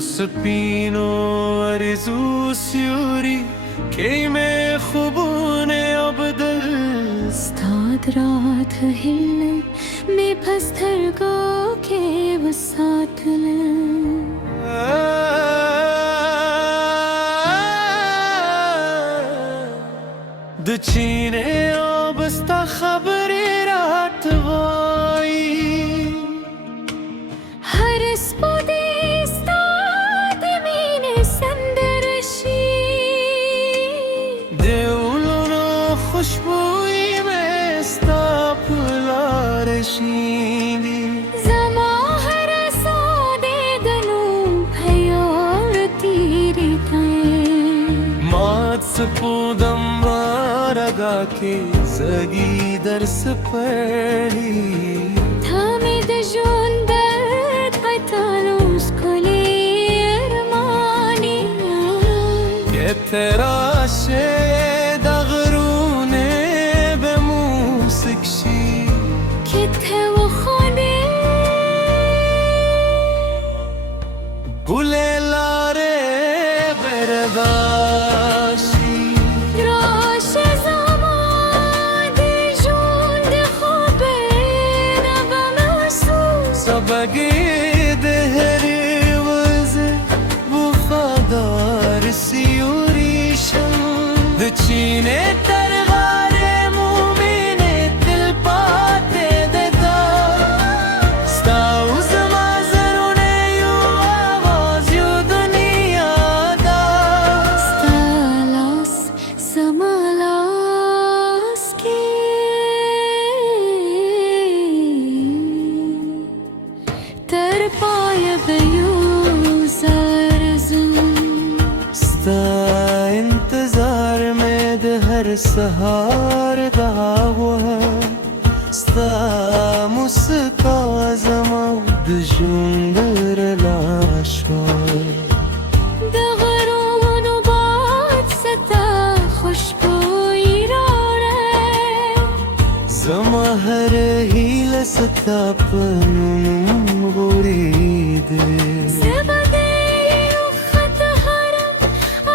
سپینو آرزو سیوری کی میں خوبونه ابدل استاد رات हिलने में पत्थर को के वसात دچینه آبستا خبری رات وای हर स्पुदिस्ता दमीने संदरशी देवलोनो खुशबुई में स्ताप लारशीली زما हर सौदे गनु भयार तीरी थाए मात सपूदम रगा के जगी दर्स पड़ी थामे दजुंदर قتالوس كلي أرماني que तेरा शेद غرونه به موسیقی كنت وخوني گله لاره برداشی راش زمان دي جون دي خوبين بمحسوس سبگی دهری وزه بخدار سیوریشم دچینه ترغار مومن دل پاته ددا ستاو زما زرونه یو آواز یو دنیا دا ستالاس سمالاس كي ترپای بیوز آرزو ستا انتظار میں د هر سهار دعوه ستا مسکا زما د ژوند رلاشوه دغرون باد ستا خوشبوئی راره زما هر هیله ستا پنوم غوریده زبده خط هرم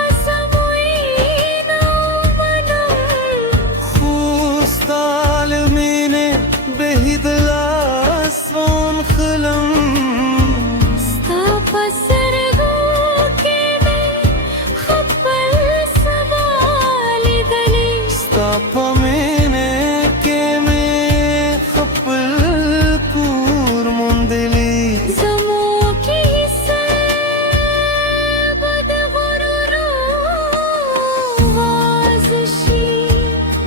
ازموین منم خوستال مینه بهید لاسوان خلم ستا پسرگو که می خبر سوالی دلی ستا په مینه کې مې خپل کور موندلی زمو کی حصہ بد غرورو وازشی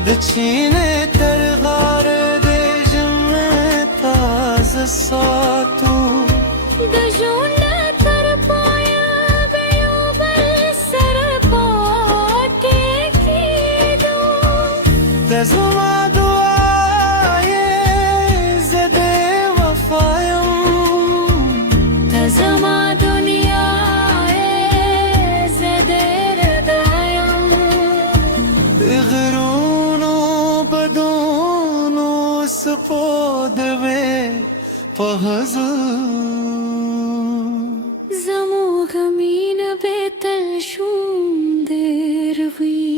د چینه تر غار د ژمه تازه ساتو د ژوند تر پایه به یو بل سره پاتې کېدو د زما دعایې زه د وفا یم ته زما دنیا یې زه درده یم د غرونو بدونو سپودوې په حضور زموږ مینه به تل شوندېر وي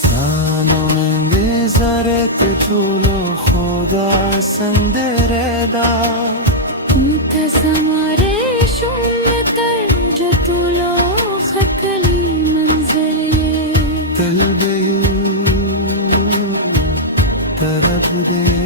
سانوند زرت ټولو خدا سندره دا ته زما ریشم تر جتولو ښکلی منظر یې تل به یو طرف دی